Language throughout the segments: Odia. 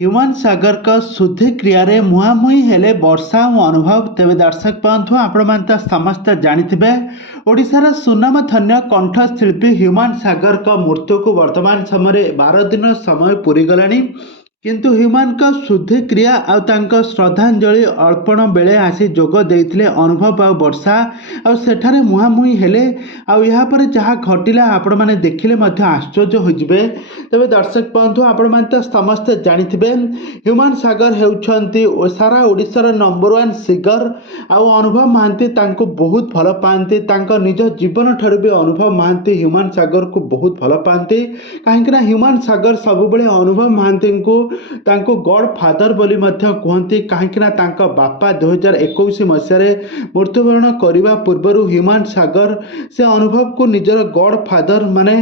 ହ୍ୟୁମାନ ସାଗରଙ୍କ ଶୁଦ୍ଧି କ୍ରିୟାରେ ମୁହାଁମୁହିଁ ହେଲେ ବର୍ଷା ଓ ଅନୁଭବ। ତେବେ ଦର୍ଶକ ବନ୍ଧୁ, ଆପଣମାନେ ତ ସମସ୍ତେ ଜାଣିଥିବେ ଓଡ଼ିଶାର ସୁନାମଧନ୍ୟ କଣ୍ଠଶିଳ୍ପୀ ହ୍ୟୁମାନ ସାଗରଙ୍କ ମୃତ୍ୟୁକୁ ବର୍ତ୍ତମାନ ସମୟରେ 12 ଦିନ ସମୟ ପୂରିଗଲାଣି। କିନ୍ତୁ ହ୍ୟୁମାନଙ୍କ ଶୁଦ୍ଧି କ୍ରିୟା ଆଉ ତାଙ୍କ ଶ୍ରଦ୍ଧାଞ୍ଜଳି ଅର୍ପଣ ବେଳେ ଆସି ଯୋଗ ଦେଇଥିଲେ ଅନୁଭବ ଆଉ ବର୍ଷା, ଆଉ ସେଠାରେ ମୁହାଁମୁହିଁ ହେଲେ। ଆଉ ଏହାପରେ ଯାହା ଘଟିଲା ଆପଣମାନେ ଦେଖିଲେ ମଧ୍ୟ ଆଶ୍ଚର୍ଯ୍ୟ ହୋଇଯିବେ। ତେବେ ଦର୍ଶକ ବନ୍ଧୁ, ଆପଣମାନେ ତ ସମସ୍ତେ ଜାଣିଥିବେ ହ୍ୟୁମାନ ସାଗର ହେଉଛନ୍ତି ସାରା ଓଡ଼ିଶାର ନମ୍ବର 1 ସିଙ୍ଗର। ଆଉ ଅନୁଭବ ମହାନ୍ତି ତାଙ୍କୁ ବହୁତ ଭଲ ପାଆନ୍ତି। ତାଙ୍କ ନିଜ ଜୀବନ ଠାରୁ ବି ଅନୁଭବ ମହାନ୍ତି ହ୍ୟୁମାନ ସାଗରକୁ ବହୁତ ଭଲ ପାଆନ୍ତି। କାହିଁକିନା ହ୍ୟୁମାନ ସାଗର ସବୁବେଳେ ଅନୁଭବ ମହାନ୍ତିଙ୍କୁ ତାଙ୍କୁ ଗଡ୍ ଫାଦର ବୋଲି ମଧ୍ୟ କୁହନ୍ତି। କାହିଁକିନା ତାଙ୍କ ବାପା 2021 ମସିହାରେ ମୃତ୍ୟୁବରଣ କରିବା ପୂର୍ବରୁ ହ୍ୟୁମାନ ସାଗର ସେ ଅନୁଭବକୁ ନିଜର ଗଡ୍ ଫାଦର ମାନେ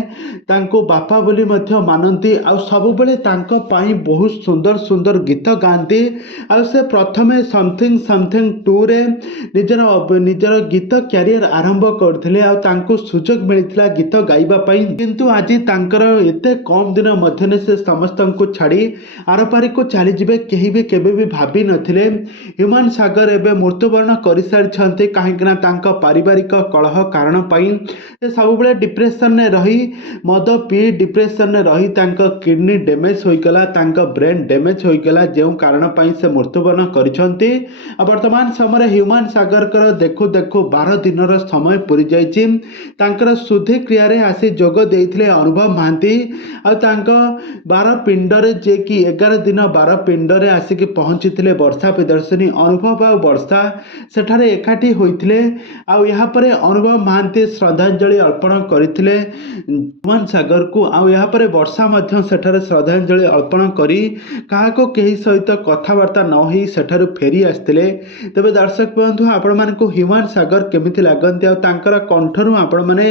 ତାଙ୍କୁ ବାପା ବୋଲି ମଧ୍ୟ ମାନନ୍ତି। ଆଉ ସବୁବେଳେ ତାଙ୍କ ପାଇଁ ବହୁତ ସୁନ୍ଦର ସୁନ୍ଦର ଗୀତ ଗାଆନ୍ତି। ଆଉ ସେ ପ୍ରଥମେ ସମଥିଙ୍ଗ ସମଥିଙ୍ଗ 2ରେ ନିଜର ଗୀତ କ୍ୟାରିୟର ଆରମ୍ଭ କରିଥିଲେ। ଆଉ ତାଙ୍କୁ ସୁଯୋଗ ମିଳିଥିଲା ଗୀତ ଗାଇବା ପାଇଁ। କିନ୍ତୁ ଆଜି ତାଙ୍କର ଏତେ କମ୍ ଦିନ ମଧ୍ୟରେ ସେ ସମସ୍ତଙ୍କୁ ଛାଡ଼ି ଆରପାରିକୁ ଚାଲିଯିବେ କେହି ବି କେବେ ବି ଭାବି ନଥିଲେ। ହ୍ୟୁମାନ ସାଗର ଏବେ ମୃତ୍ୟୁବରଣ କରିସାରିଛନ୍ତି। କାହିଁକିନା ତାଙ୍କ ପାରିବାରିକ କଳହ କାରଣ ପାଇଁ ସେ ସବୁବେଳେ ଡିପ୍ରେସନରେ ରହି ମଦ ପିଇ ଡିପ୍ରେସନରେ ରହି ତାଙ୍କ କିଡନୀ ଡ୍ୟାମେଜ ହୋଇଗଲା, ତାଙ୍କ ବ୍ରେନ୍ ଡ୍ୟାମେଜ ହୋଇଗଲା, ଯେଉଁ କାରଣ ପାଇଁ ସେ ମୃତ୍ୟୁବରଣ କରିଛନ୍ତି। ଆଉ ବର୍ତ୍ତମାନ ସମୟରେ ହ୍ୟୁମାନ ସାଗରଙ୍କର ଦେଖୁ ଦେଖୁ 12 ଦିନର ସମୟ ପୂରି ଯାଇଛି। ତାଙ୍କର ଶୁଦ୍ଧି କ୍ରିୟାରେ ଆସି ଯୋଗ ଦେଇଥିଲେ ଅନୁଭବ ମହାନ୍ତି। ଆଉ ତାଙ୍କ 12 ପିଣ୍ଡରେ ଯିଏକି 11 ଦିନ 12 ପିଣ୍ଡରେ ଆସିକି ପହଞ୍ଚିଥିଲେ ବର୍ଷା ପ୍ରିୟଦର୍ଶିନୀ। ଅନୁଭବ ଆଉ ବର୍ଷା ସେଠାରେ ଏକାଠି ହୋଇଥିଲେ। ଆଉ ଏହାପରେ ଅନୁଭବ ମହାନ୍ତି ଶ୍ରଦ୍ଧାଞ୍ଜଳି ଅର୍ପଣ କରିଥିଲେ ହ୍ୟୁମାନ ସାଗରକୁ। ଆଉ ଏହାପରେ ବର୍ଷା ମଧ୍ୟ ସେଠାରେ ଶ୍ରଦ୍ଧାଞ୍ଜଳି ଅର୍ପଣ କରି କାହାକୁ କେହି ସହିତ କଥାବାର୍ତ୍ତା ନ ହୋଇ ସେଠାରୁ ଫେରି ଆସିଥିଲେ। ତେବେ ଦର୍ଶକ ବନ୍ଧୁ, ଆପଣମାନଙ୍କୁ ହ୍ୟୁମାନ ସାଗର କେମିତି ଲାଗନ୍ତି ଆଉ ତାଙ୍କର କଣ୍ଠରୁ ଆପଣମାନେ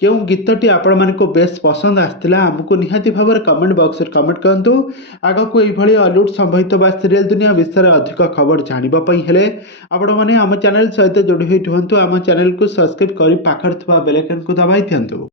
କେଉଁ ଗୀତଟି ଆପଣମାନଙ୍କୁ ବେଶ ପସନ୍ଦ ଆସିଥିଲା ଆମକୁ ନିହାତି ଭାବରେ କମେଣ୍ଟ ବକ୍ସରେ କମେଣ୍ଟ କରନ୍ତୁ। ଆଗକୁ ଏଇଭଳି ଅଲିଉଡ୍ ସମ୍ବଳିତ ବା ସିରିଏଲ ଦୁନିଆ ବିଷୟରେ ଅଧିକ ଖବର ଜାଣିବା ପାଇଁ ହେଲେ ଆପଣମାନେ ଆମ ଚ୍ୟାନେଲ ସହିତ ଯୋଡ଼ି ହୋଇ ରୁହନ୍ତୁ। ଆମ ଚ୍ୟାନେଲକୁ ସବସ୍କ୍ରାଇବ୍ କରି ପାଖରେ ଥିବା ବେଲ୍ ଆଇକନକୁ ଦବାଇ ଦିଅନ୍ତୁ।